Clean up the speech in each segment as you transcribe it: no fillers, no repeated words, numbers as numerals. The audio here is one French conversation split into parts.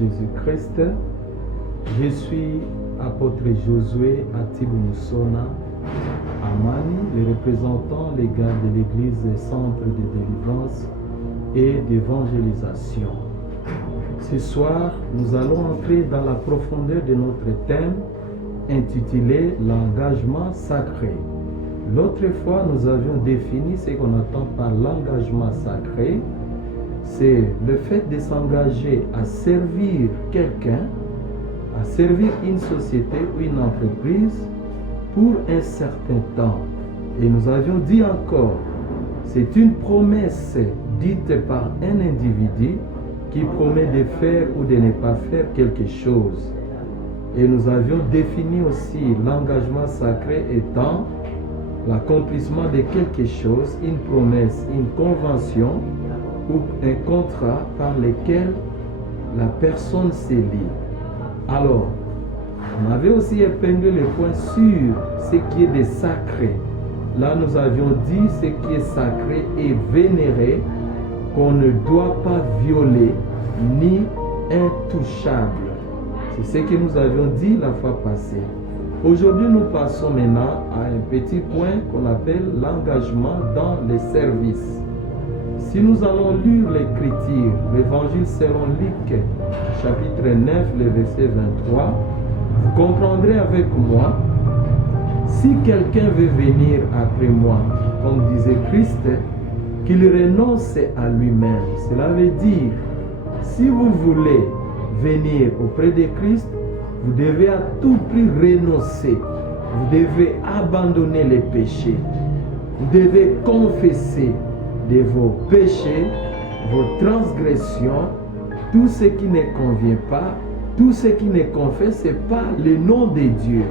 Jésus-Christ. Je suis apôtre Josué Atiboussona Amani, le représentant légal de l'Église Centre de délivrance et d'évangélisation. Ce soir, nous allons entrer dans la profondeur de notre thème intitulé l'engagement sacré. L'autre fois, nous avions défini ce qu'on entend par l'engagement sacré. C'est le fait de s'engager à servir quelqu'un, à servir une société ou une entreprise pour un certain temps. Et nous avions dit encore, c'est une promesse dite par un individu qui promet de faire ou de ne pas faire quelque chose. Et nous avions défini aussi l'engagement sacré étant l'accomplissement de quelque chose, une promesse, une convention ou un contrat par lequel la personne se lie. Alors, on avait aussi épinglé le point sur ce qui est de sacré. Là, nous avions dit ce qui est sacré et vénéré, qu'on ne doit pas violer ni intouchable. C'est ce que nous avions dit la fois passée. Aujourd'hui, nous passons maintenant à un petit point qu'on appelle l'engagement dans les services. Si nous allons lire l'écriture, l'évangile selon Luc, chapitre 9, le verset 23, vous comprendrez avec moi, si quelqu'un veut venir après moi, comme disait Christ, qu'il renonce à lui-même. Cela veut dire, si vous voulez venir auprès de Christ, vous devez à tout prix renoncer. Vous devez abandonner les péchés. Vous devez confesser de vos péchés, vos transgressions, tout ce qui ne convient pas, tout ce qui ne confesse pas le nom de Dieu.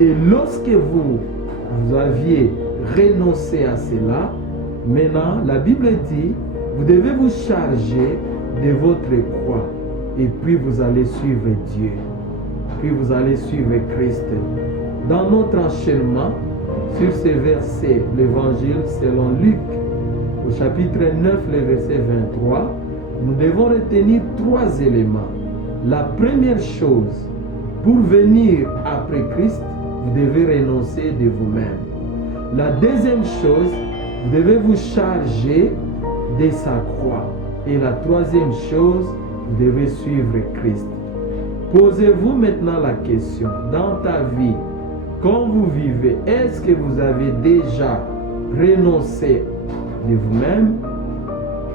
Et lorsque vous aviez renoncé à cela, maintenant la Bible dit, vous devez vous charger de votre croix. Et puis vous allez suivre Dieu. Puis vous allez suivre Christ. Dans notre enchaînement, sur ces versets, l'évangile selon Luc, au chapitre 9, le verset 23, nous devons retenir trois éléments. La première chose, pour venir après Christ, vous devez renoncer de vous-même. La deuxième chose, vous devez vous charger de sa croix. Et la troisième chose, vous devez suivre Christ. Posez-vous maintenant la question, dans ta vie, quand vous vivez, est-ce que vous avez déjà renoncé de vous-même?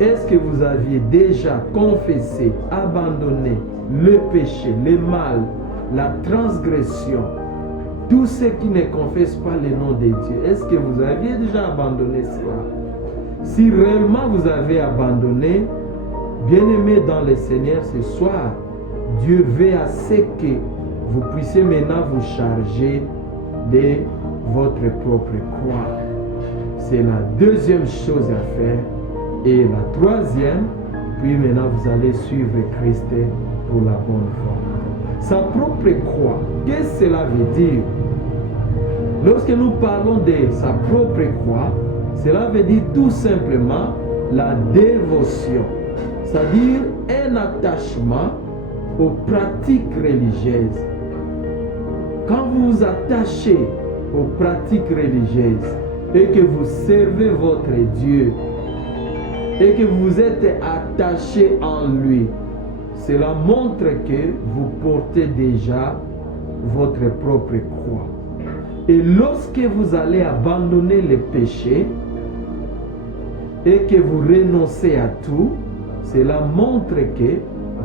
Est-ce que vous aviez déjà confessé, abandonné le péché, le mal, la transgression, tout ce qui ne confesse pas le nom de Dieu? Est-ce que vous aviez déjà abandonné cela? Si réellement vous avez abandonné, bien-aimés dans le Seigneur ce soir, Dieu veut à ce que vous puissiez maintenant vous charger de votre propre croix. C'est la deuxième chose à faire. Et la troisième, puis maintenant vous allez suivre Christ pour la bonne foi. Sa propre croix, qu'est-ce que cela veut dire? Lorsque nous parlons de sa propre croix, cela veut dire tout simplement la dévotion, c'est-à-dire un attachement aux pratiques religieuses. Quand vous vous attachez aux pratiques religieuses et que vous servez votre Dieu et que vous êtes attaché en lui, cela montre que vous portez déjà votre propre croix. Et lorsque vous allez abandonner les péchés et que vous renoncez à tout, cela montre que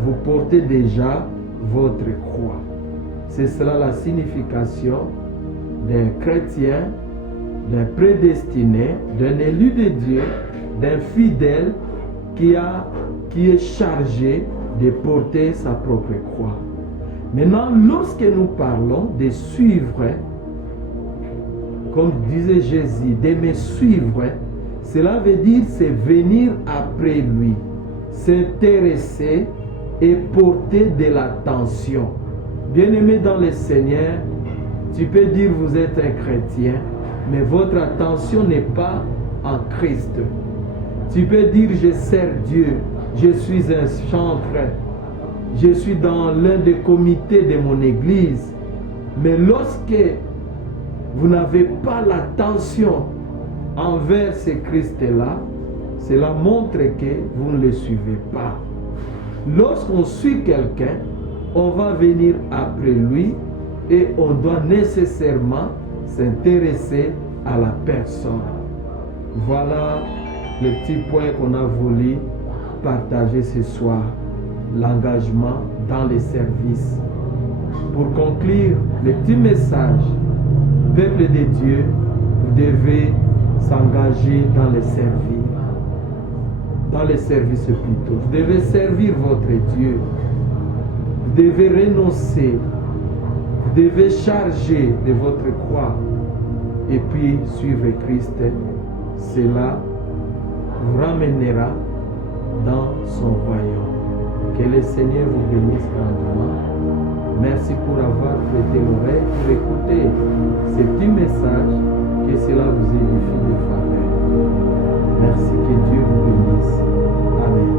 vous portez déjà votre croix. C'est cela la signification d'un chrétien, d'un prédestiné, d'un élu de Dieu, d'un fidèle qui est chargé de porter sa propre croix. Maintenant, lorsque nous parlons de suivre, comme disait Jésus, de me suivre, cela veut dire c'est venir après lui, s'intéresser et porter de l'attention. Bien-aimé dans le Seigneur, tu peux dire vous êtes un chrétien, mais votre attention n'est pas en Christ. Tu peux dire je sers Dieu, je suis un chantre, je suis dans l'un des comités de mon église. Mais lorsque vous n'avez pas l'attention envers ce Christ-là, cela montre que vous ne le suivez pas. Lorsqu'on suit quelqu'un, on va venir après lui et on doit nécessairement s'intéresser à la personne. Voilà les petits points qu'on a voulu partager ce soir. L'engagement dans les services. Pour conclure, le petit message, peuple de Dieu, vous devez s'engager dans les services. Dans les services plutôt. Vous devez servir votre Dieu. Vous devez renoncer. Vous devez charger de votre croix et puis suivre Christ. Cela vous ramènera dans son royaume. Que le Seigneur vous bénisse grandement. Merci pour avoir prêté l'oreille pour écouter ce petit message. Que cela vous édifie de faveur. Merci, que Dieu vous bénisse. Amen.